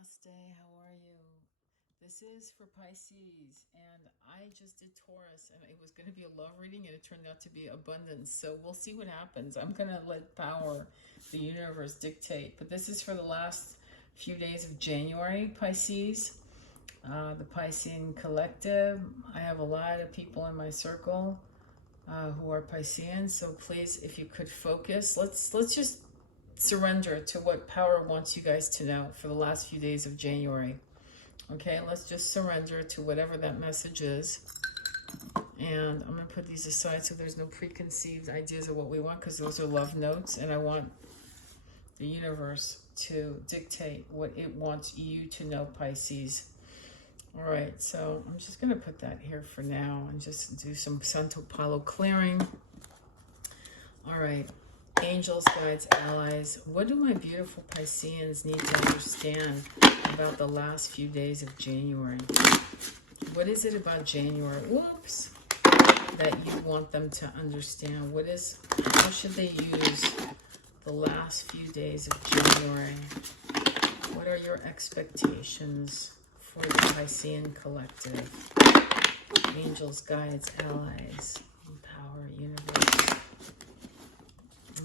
Namaste, how are you? This is for Pisces, and I just did Taurus, and it was going to be a love reading, and it turned out to be abundance. So we'll see what happens. I'm going to let power, the universe, dictate. But this is for the last few days of January, Pisces, the Piscean collective. I have a lot of people in my circle who are Piscean, so please, if you could focus, let's just surrender to what power wants you guys to know for the last few days of January. Okay, let's just surrender to whatever that message is. And I'm going to put these aside so there's no preconceived ideas of what we want, because those are love notes, and I want the universe to dictate what it wants you to know, Pisces. All right, so I'm just going to put that here for now and just do some Santo Palo clearing. All right. Angels, guides, allies, what do my beautiful Pisceans need to understand about the last few days of January? What is it about January, whoops, that you want them to understand? How should they use the last few days of January? What are your expectations for the Piscean collective? Angels, guides, allies, power, universe.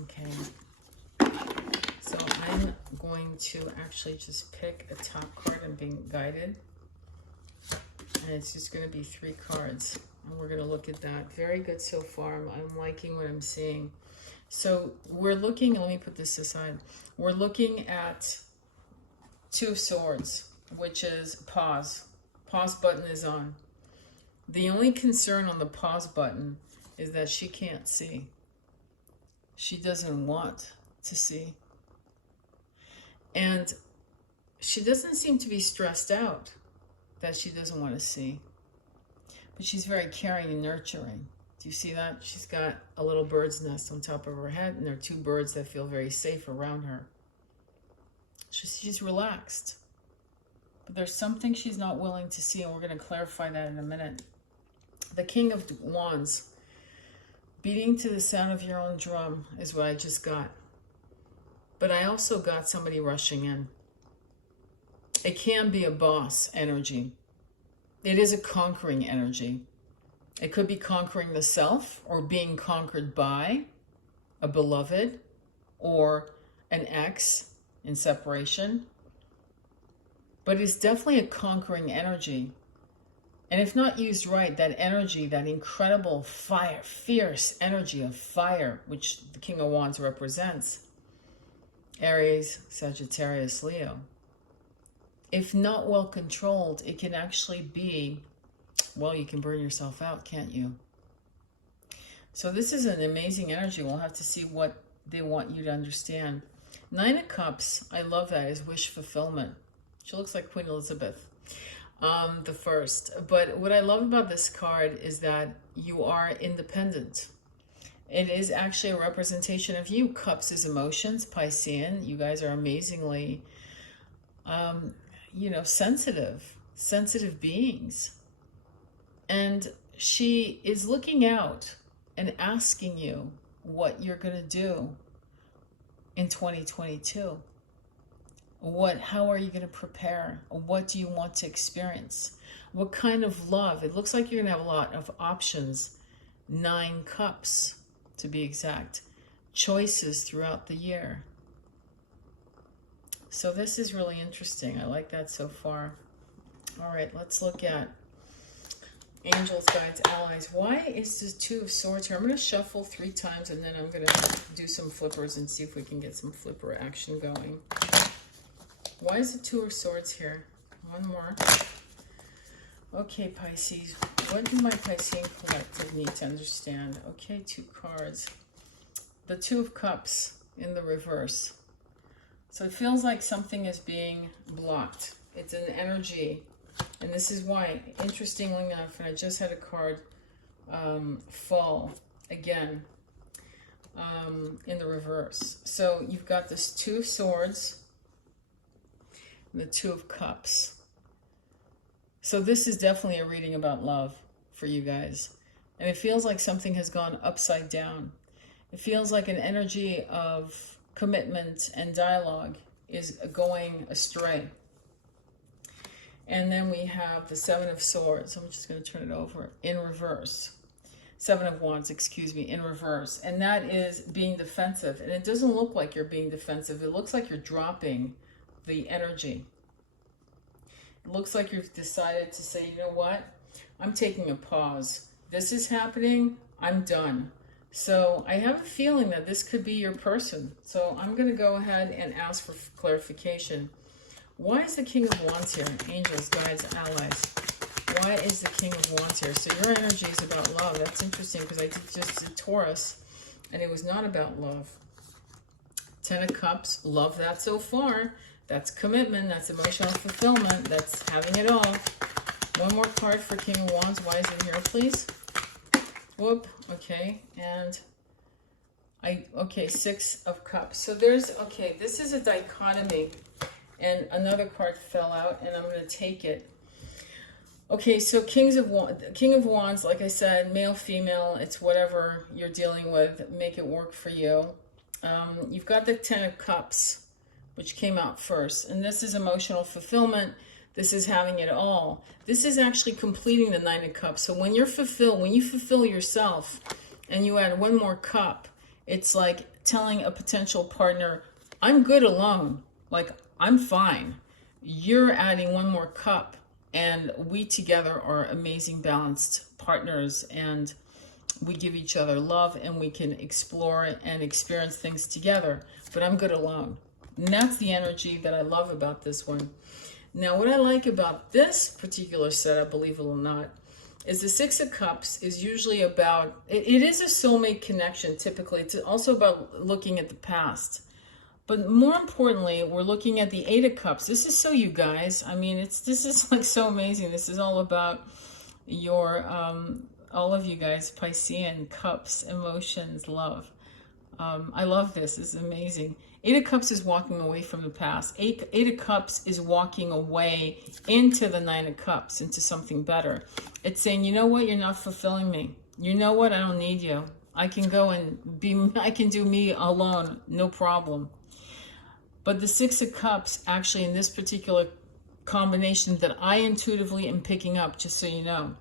Okay, so I'm going to actually just pick a top card. I'm being guided, and it's just going to be 3 cards, and we're going to look at that. Very good so far. I'm liking what I'm seeing. So we're looking, let me put this aside, we're looking at 2 of Swords, which is pause. Pause button is on. The only concern on the pause button is that she can't see. She doesn't want to see. And she doesn't seem to be stressed out that she doesn't want to see. But she's very caring and nurturing. Do you see that? She's got a little bird's nest on top of her head, and there are 2 birds that feel very safe around her. She's relaxed. But there's something she's not willing to see, and we're going to clarify that in a minute. The King of Wands. Beating to the sound of your own drum is what I just got. But I also got somebody rushing in. It can be a boss energy. It is a conquering energy. It could be conquering the self, or being conquered by a beloved or an ex in separation. But it's definitely a conquering energy. And if not used right, that energy, that incredible fire, fierce energy of fire, which the King of Wands represents, Aries, Sagittarius, Leo. If not well controlled, it can actually be, well, you can burn yourself out, can't you? So this is an amazing energy. We'll have to see what they want you to understand. 9 of Cups, I love that, is wish fulfillment. She looks like Queen Elizabeth. The first. But what I love about this card is that you are independent. It is actually a representation of you. Cups is emotions, Piscean. You guys are amazingly, sensitive beings. And she is looking out and asking you what you're going to do in 2022. How are you going to prepare? What do you want to experience? What kind of love? It looks like you're going to have a lot of options. 9 cups, to be exact. Choices throughout the year. So this is really interesting. I like that so far. All right, let's look at angels, guides, allies. Why is this 2 of Swords here? I'm going to shuffle 3 times, and then I'm going to do some flippers and see if we can get some flipper action going. Why is the 2 of Swords here? One more. Okay, Pisces. What do my Piscean collective need to understand? Okay, 2 cards. The 2 of Cups in the reverse. So it feels like something is being blocked. It's an energy. And this is why, interestingly enough, and I just had a card fall again in the reverse. So you've got this 2 of Swords, the 2 of Cups. So this is definitely a reading about love for you guys. And it feels like something has gone upside down. It feels like an energy of commitment and dialogue is going astray. And then we have the Seven of Swords. I'm just going to turn it over in reverse. Seven of Wands, excuse me, in reverse. And that is being defensive. And it doesn't look like you're being defensive. It looks like you're dropping the energy. It looks like you've decided to say, you know what? I'm taking a pause. This is happening. I'm done. So I have a feeling that this could be your person. So I'm going to go ahead and ask for clarification. Why is the King of Wands here? Angels, guides, allies. Why is the King of Wands here? So your energy is about love. That's interesting because I just did Taurus and it was not about love. Ten of Cups, love that so far. That's commitment. That's emotional fulfillment. That's having it all. One more card for King of Wands. Why is it here, please? Whoop. Okay. And okay, Six of Cups. So there's, okay, this is a dichotomy. And another card fell out, and I'm going to take it. Okay, so King of Wands, like I said, male, female, it's whatever you're dealing with. Make it work for you. You've got the Ten of Cups, which came out first. And this is emotional fulfillment. This is having it all. This is actually completing the Nine of Cups. So when you fulfill yourself and you add one more cup, it's like telling a potential partner, I'm good alone. Like, I'm fine. You're adding one more cup, and we together are amazing, balanced partners, and we give each other love, and we can explore and experience things together. But I'm good alone. And that's the energy that I love about this one. Now, what I like about this particular setup, believe it or not, is the Six of Cups is usually about, it is a soulmate connection, typically. It's also about looking at the past. But more importantly, we're looking at the Eight of Cups. This is so you guys. I mean, this is like so amazing. This is all about your, all of you guys, Piscean, cups, emotions, love. I love this. This is amazing. Eight of Cups is walking away from the past. Eight of Cups is walking away into the Nine of Cups, into something better. It's saying, you know what? You're not fulfilling me. You know what? I don't need you. I can go and I can do me alone. No problem. But the Six of Cups, actually, in this particular combination that I intuitively am picking up, just so you know,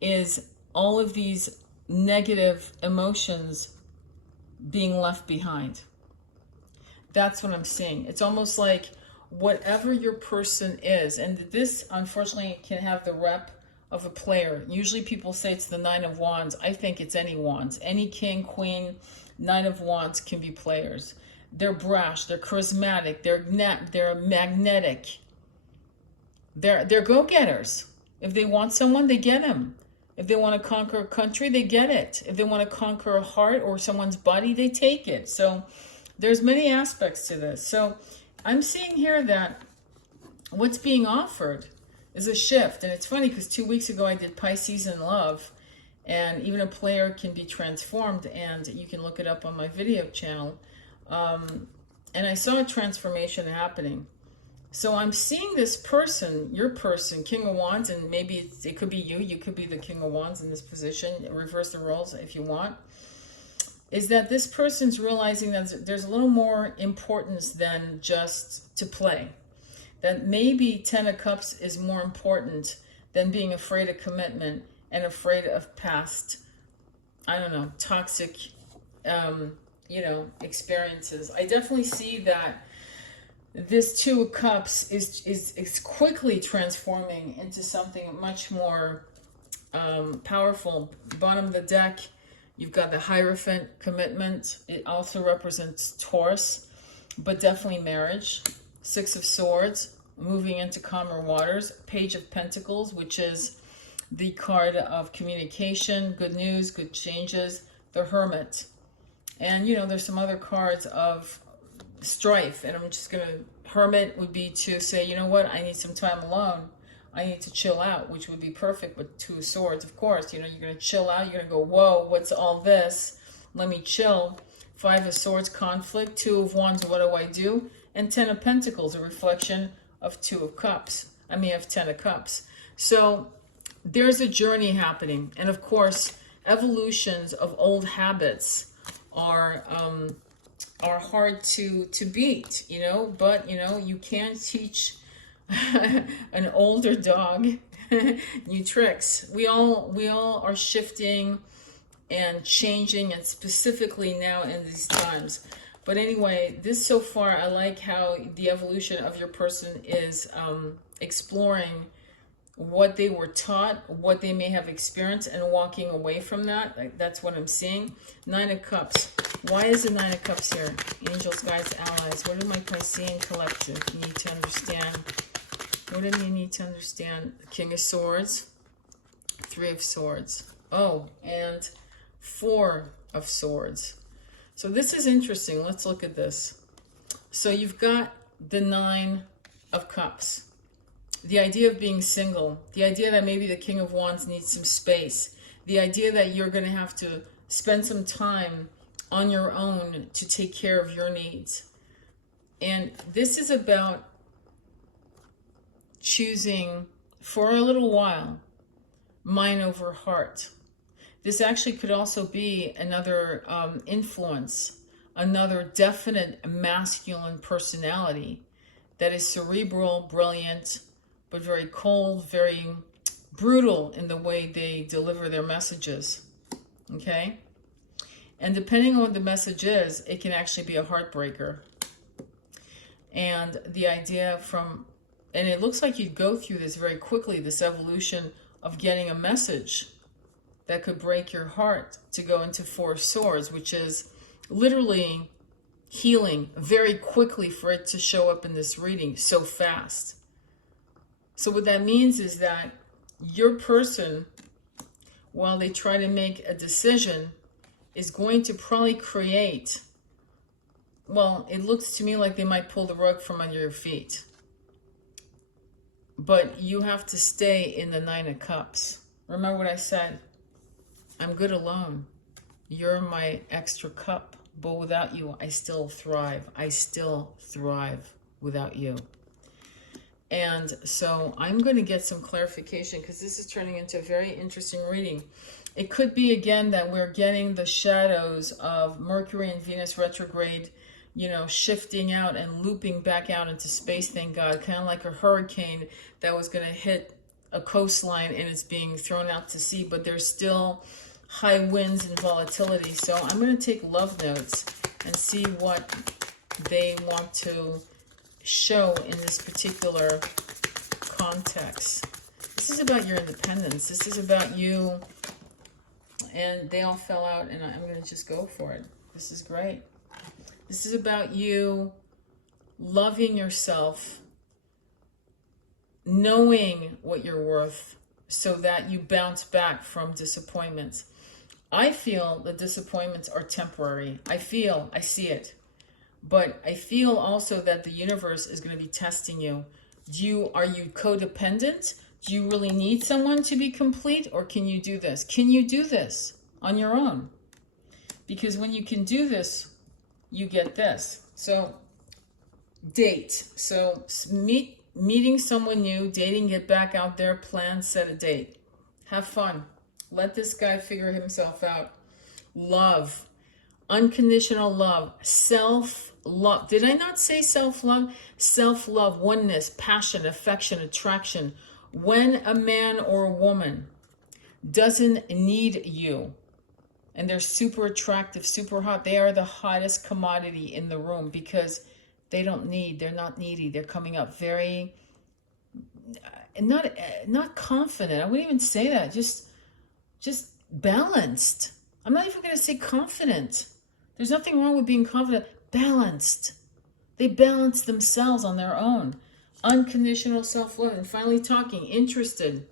is all of these negative emotions being left behind. That's what I'm seeing. It's almost like whatever your person is, and this, unfortunately, can have the rep of a player. Usually people say it's the Nine of Wands. I think it's any wands. Any king, queen, Nine of Wands can be players. They're brash, they're charismatic, they're magnetic. They're go-getters. If they want someone, they get him. If they want to conquer a country, they get it. If they want to conquer a heart or someone's body, they take it. So there's many aspects to this. So I'm seeing here that what's being offered is a shift. And it's funny because 2 weeks ago I did Pisces in love, and even a player can be transformed, and you can look it up on my video channel. And I saw a transformation happening. So I'm seeing this person, your person, King of Wands, and maybe it could be you. You could be the King of Wands in this position. Reverse the roles if you want. Is that this person's realizing that there's a little more importance than just to play. That maybe Ten of Cups is more important than being afraid of commitment and afraid of past, I don't know, toxic, experiences. I definitely see that this Two of Cups is quickly transforming into something much more powerful. Bottom of the deck, you've got the Hierophant, commitment. It also represents Taurus, but definitely marriage. Six of Swords, moving into calmer waters. Page of Pentacles, which is the card of communication, good news, good changes. The Hermit. And, there's some other cards of strife. And I'm just going to, Hermit would be to say, you know what, I need some time alone. I need to chill out, which would be perfect with Two of Swords, of course. You're going to chill out. You're going to go, whoa, what's all this? Let me chill. Five of Swords, conflict. Two of Wands, what do I do? And Ten of Pentacles, a reflection of Ten of Cups. So there's a journey happening. And of course, evolutions of old habits are hard to beat, but you can't teach an older dog. New tricks. We all are shifting and changing, and specifically now in these times. But anyway, this so far, I like how the evolution of your person is exploring what they were taught, what they may have experienced, and walking away from that. Like, that's what I'm seeing. Nine of Cups. Why is the Nine of Cups here? Angels, guides, allies. What do my Piscean collective need to understand? What do you need to understand? King of Swords, Three of Swords. Oh, and Four of Swords. So this is interesting. Let's look at this. So you've got the Nine of Cups. The idea of being single. The idea that maybe the King of Wands needs some space. The idea that you're going to have to spend some time on your own to take care of your needs. And this is about choosing, for a little while, mind over heart. This actually could also be another influence, another definite masculine personality that is cerebral, brilliant, but very cold, very brutal in the way they deliver their messages. Okay? And depending on what the message is, it can actually be a heartbreaker. And the idea from, and it looks like you'd go through this very quickly, this evolution of getting a message that could break your heart, to go into Four of Swords, which is literally healing very quickly for it to show up in this reading so fast. So what that means is that your person, while they try to make a decision, is going to probably create, well, it looks to me like they might pull the rug from under your feet. But you have to stay in the Nine of Cups. Remember what I said? I'm good alone. You're my extra cup. But without you, I still thrive. I still thrive without you. And so I'm going to get some clarification, because this is turning into a very interesting reading. It could be, again, that we're getting the shadows of Mercury and Venus retrograde, you know, shifting out and looping back out into space, thank God. Kind of like a hurricane that was going to hit a coastline and it's being thrown out to sea, but there's still high winds and volatility. So I'm going to take love notes and see what they want to show in this particular context. This is about your independence. This is about you. And they all fell out, and I'm going to just go for it. This is great. This is about you loving yourself, knowing what you're worth, so that you bounce back from disappointments. I feel that disappointments are temporary. I see it. But I feel also that the universe is going to be testing you. Are you codependent? Do you really need someone to be complete? Or can you do this? Can you do this on your own? Because when you can do this, you get this. So, date. So, meeting someone new, dating, get back out there, plan, set a date. Have fun. Let this guy figure himself out. Love. Unconditional love. Self-love. Did I not say self-love? Self-love, oneness, passion, affection, attraction. When a man or a woman doesn't need you, and they're super attractive, super hot, they are the hottest commodity in the room, because they're not needy. They're coming up very, not confident. I wouldn't even say that. Just balanced. I'm not even going to say confident. There's nothing wrong with being confident. Balanced. They balance themselves on their own. Unconditional self-love. And finally talking, interested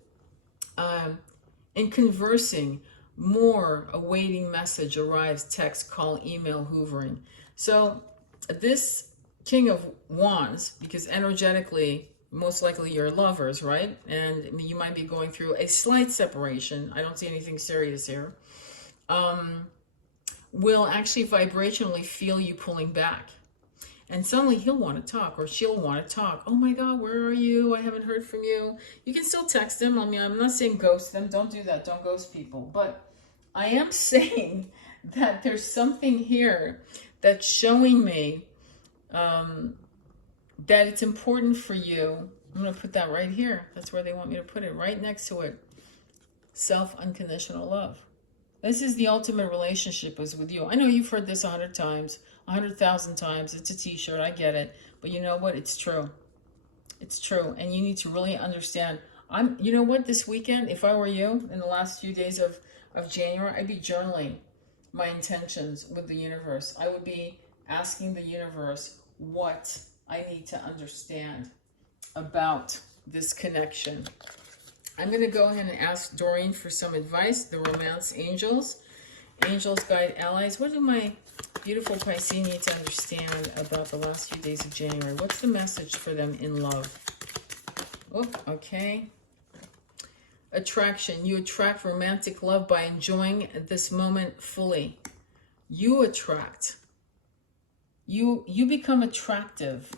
in conversing. More awaiting message arrives, text, call, email, hoovering. So this King of Wands, because energetically, most likely you're lovers, right? And you might be going through a slight separation. I don't see anything serious here. Will actually vibrationally feel you pulling back. And suddenly he'll want to talk, or she'll want to talk. Oh my God, where are you? I haven't heard from you. You can still text them. I mean, I'm not saying ghost them. Don't do that. Don't ghost people. But I am saying that there's something here that's showing me that it's important for you I'm going to put that right here. That's where they want me to put it, right next to it. Self-unconditional love. This is the ultimate relationship is with you. I know you've heard this 100 times, 100,000 times. It's a t-shirt. I get it. But you know what? It's true. It's true. And you need to really understand. You know what? This weekend, if I were you, in the last few days of January, I'd be journaling my intentions with the universe. I would be asking the universe what I need to understand about this connection. I'm going to go ahead and ask Doreen for some advice. The romance angels, guide, allies. What do my beautiful Pisces need to understand about the last few days of January? What's the message for them in love? Oh, okay. Attraction. You attract romantic love by enjoying this moment fully. You attract. You become attractive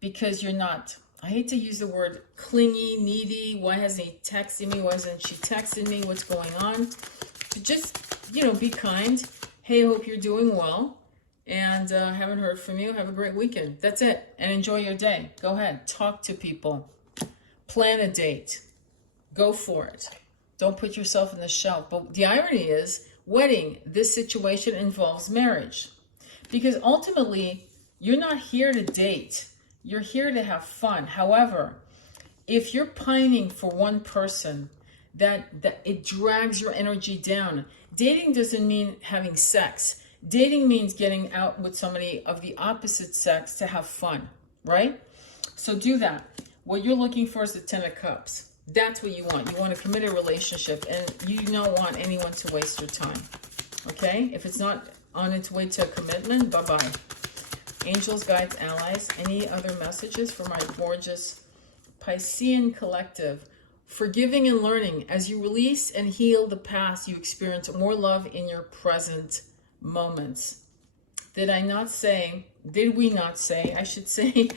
because you're not, I hate to use the word clingy, needy. Why hasn't he texted me? Why hasn't she texted me? What's going on? So just, be kind. Hey, hope you're doing well. And haven't heard from you. Have a great weekend. That's it. And enjoy your day. Go ahead. Talk to people. Plan a date. Go for it. Don't put yourself in the shelf. But the irony is, wedding, this situation involves marriage. Because ultimately, you're not here to date. You're here to have fun. However, if you're pining for one person, that it drags your energy down. Dating doesn't mean having sex. Dating means getting out with somebody of the opposite sex to have fun, right? So do that. What you're looking for is the 10 of Cups. That's what you want. You want a committed relationship, and you don't want anyone to waste your time, okay? If it's not on its way to a commitment, bye-bye. Angels, guides, allies. Any other messages for my gorgeous Piscean collective? Forgiving and learning. As you release and heal the past, you experience more love in your present moments. Did we not say, I should say,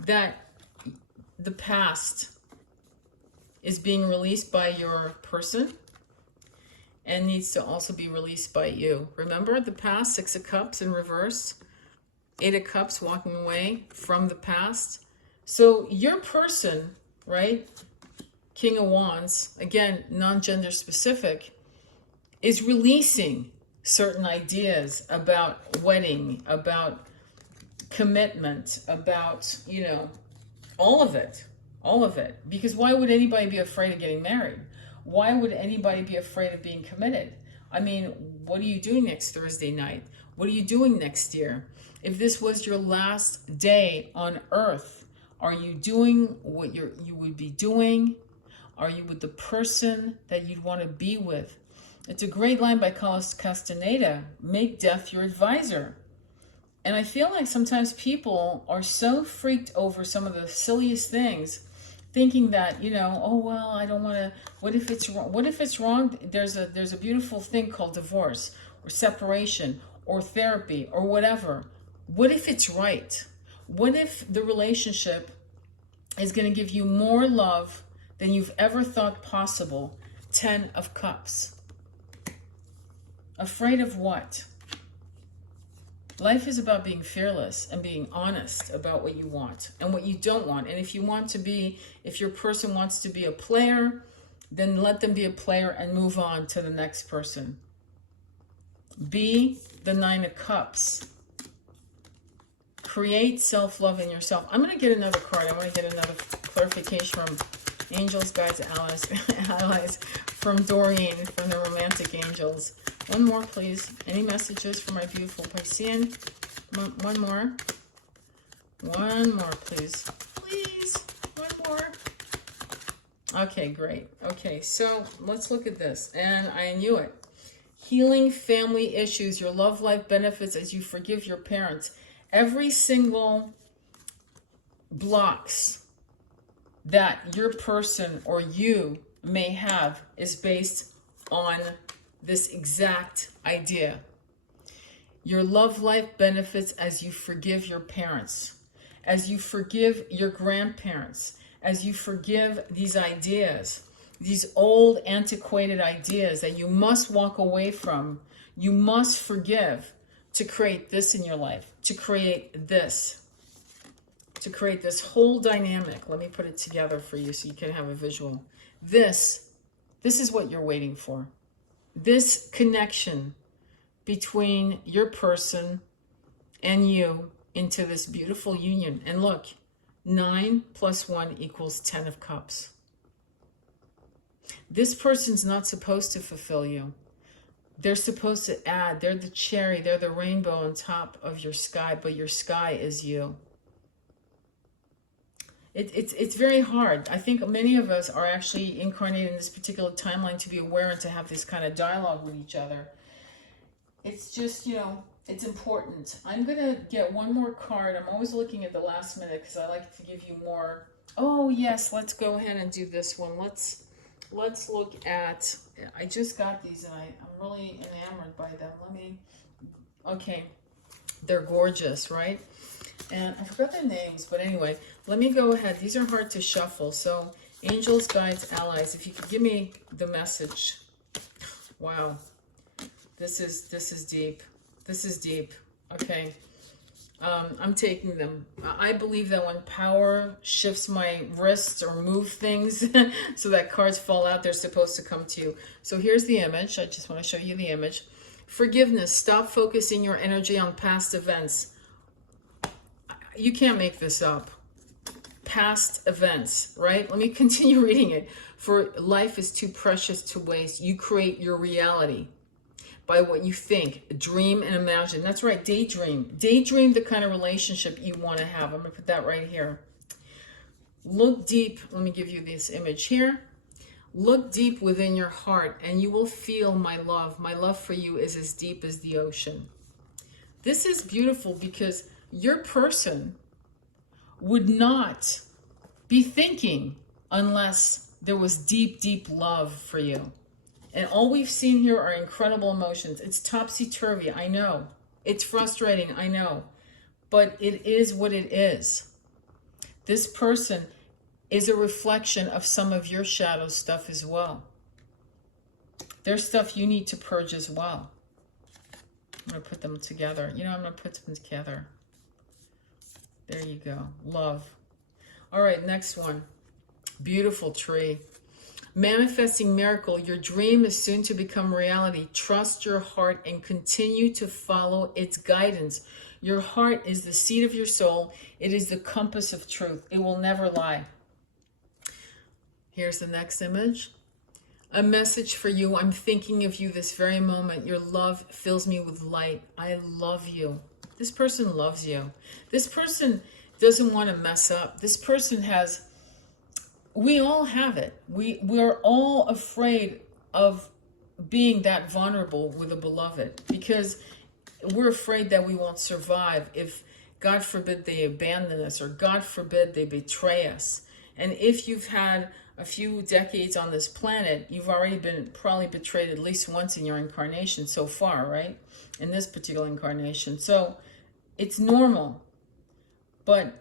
that the past is being released by your person and needs to also be released by you. Remember the past, 6 of Cups in reverse, 8 of Cups walking away from the past. So your person, right, King of Wands, again, non-gender specific, is releasing certain ideas about wedding, about commitment, about, all of it. Because why would anybody be afraid of getting married? Why would anybody be afraid of being committed? I mean, what are you doing next Thursday night? What are you doing next year? If this was your last day on earth, are you doing what you would be doing? Are you with the person that you'd want to be with? It's a great line by Carlos Castaneda, make death your advisor. And I feel like sometimes people are so freaked over some of the silliest things, thinking that, oh, well, I don't want to, what if it's wrong? What if it's wrong? There's a beautiful thing called divorce or separation or therapy or whatever. What if it's right? What if the relationship is going to give you more love than you've ever thought possible? 10 of Cups. Afraid of what? Life is about being fearless and being honest about what you want and what you don't want. And if your person wants to be a player, then let them be a player and move on to the next person. Be the 9 of Cups. Create self-love in yourself. I'm going to get another card. I want to get another clarification from angels, guides, allies, from Doreen, from the romantic angels. One more, please. Any messages for my beautiful Piscean? One more. One more, please. Please. One more. Okay, great. Okay, so let's look at this. And I knew it. Healing family issues. Your love life benefits as you forgive your parents. Every single blocks that your person or you may have is based on this exact idea. Your love life benefits as you forgive your parents, as you forgive your grandparents, as you forgive these ideas, these old antiquated ideas that you must walk away from. You must forgive to create this in your life, to create this, to create this whole dynamic. Let me put it together for you so you can have a visual. This is what you're waiting for. This connection between your person and you into this beautiful union. And look, 9 + 1 = 10 of cups. This person's not supposed to fulfill you. They're supposed to add. They're the cherry. They're the rainbow on top of your sky, but your sky is you. It's very hard. I think many of us are actually incarnated in this particular timeline to be aware and to have this kind of dialogue with each other. It's just, you know, it's important. I'm going to get one more card. I'm always looking at the last minute because I like to give you more. Oh, yes, let's go ahead and do this one. Let's look at, I just got these and I'm really enamored by them. Okay, they're gorgeous, right? And I forgot their names, but anyway, let me go ahead. These are hard to shuffle. So angels, guides, allies, if you could give me the message. Wow. This is deep. This is deep. Okay. I'm taking them. I believe that when power shifts my wrists or move things so that cards fall out, they're supposed to come to you. So here's the image. I just want to show you the image. Forgiveness. Stop focusing your energy on past events. You can't make this up. Past events, right? Let me continue reading it. For life is too precious to waste. You create your reality by what you think, dream and imagine. That's right, daydream. Daydream the kind of relationship you want to have. I'm going to put that right here. Look deep. Let me give you this image here. Look deep within your heart and you will feel my love. My love for you is as deep as the ocean. This is beautiful because your person would not be thinking unless there was deep, deep love for you. And all we've seen here are incredible emotions. It's topsy-turvy, I know. It's frustrating, I know. But it is what it is. This person is a reflection of some of your shadow stuff as well. There's stuff you need to purge as well. I'm going to put them together. You know, I'm going to put them together. There you go. Love. All right, next one. Beautiful tree. Manifesting miracle. Your dream is soon to become reality. Trust your heart and continue to follow its guidance. Your heart is the seat of your soul. It is the compass of truth. It will never lie. Here's the next image. A message for you. I'm thinking of you this very moment. Your love fills me with light. I love you. This person loves you. This person doesn't want to mess up. This person has, we all have it. We're all afraid of being that vulnerable with a beloved because we're afraid that we won't survive if, God forbid, they abandon us or God forbid they betray us. And if you've had a few decades on this planet, you've already been probably betrayed at least once in your incarnation so far, right? In this particular incarnation. So it's normal. But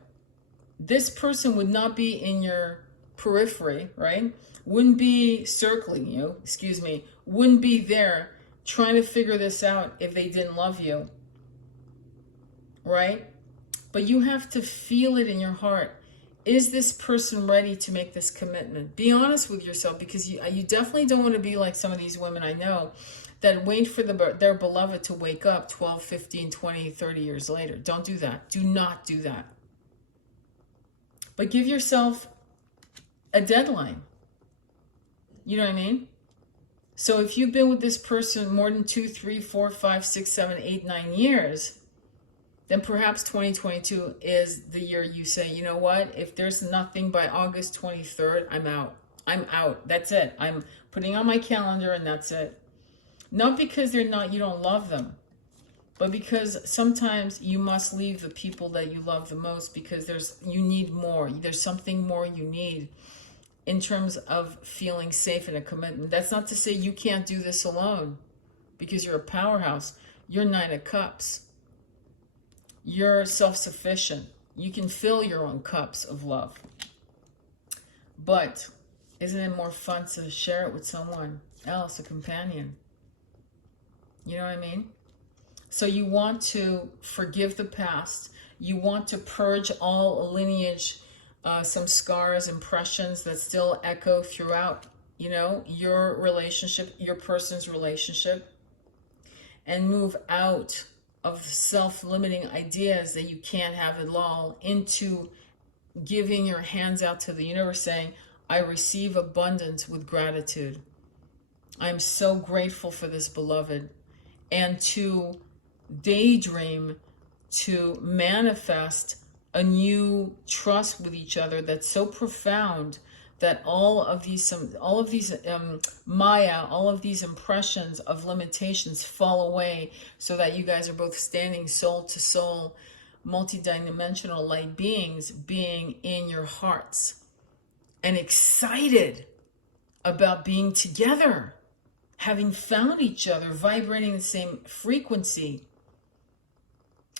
this person would not be in your periphery, right? Wouldn't be circling you, wouldn't be there trying to figure this out if they didn't love you, right? But you have to feel it in your heart. Is this person ready to make this commitment? Be honest with yourself because you definitely don't want to be like some of these women I know that wait for their beloved to wake up 12, 15, 20, 30 years later. Don't do that. Do not do that. But give yourself a deadline. You know what I mean? So if you've been with this person more than 2, 3, 4, 5, 6, 7, 8, 9 years, then perhaps 2022 is the year you say, you know what? If there's nothing by August 23rd, I'm out. I'm out. That's it. I'm putting on my calendar and that's it. Not because you don't love them, but because sometimes you must leave the people that you love the most because you need more. There's something more you need in terms of feeling safe in a commitment. That's not to say you can't do this alone because you're a powerhouse. You're 9 of Cups. You're self-sufficient. You can fill your own cups of love. But isn't it more fun to share it with someone else, a companion? You know what I mean? So you want to forgive the past. You want to purge all lineage, some scars, impressions that still echo throughout, you know, your relationship, your person's relationship, and move out of self-limiting ideas that you can't have it all into giving your hands out to the universe saying, I receive abundance with gratitude. I'm so grateful for this, beloved. And to daydream, to manifest a new trust with each other that's so profound that all of these Maya, all of these impressions of limitations fall away, so that you guys are both standing soul to soul, multidimensional light beings, being in your hearts and excited about being together, having found each other, vibrating the same frequency.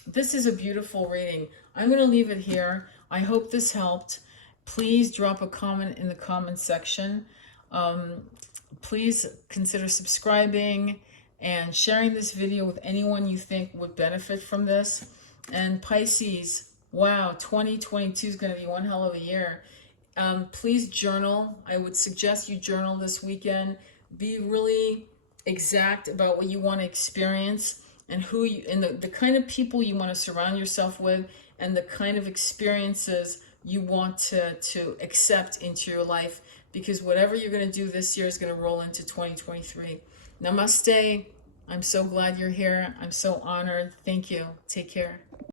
This is a beautiful reading. I'm going to leave it here. I hope this helped. Please drop a comment in the comment section. Please consider subscribing and sharing this video with anyone you think would benefit from this. And Pisces, wow, 2022 is going to be one hell of a year. Please journal. I would suggest you journal this weekend. Be really exact about what you want to experience, and who you, and the kind of people you want to surround yourself with, and the kind of experiences you want to accept into your life, because whatever you're going to do this year is going to roll into 2023. Namaste. I'm so glad you're here. I'm so honored. Thank you. Take care.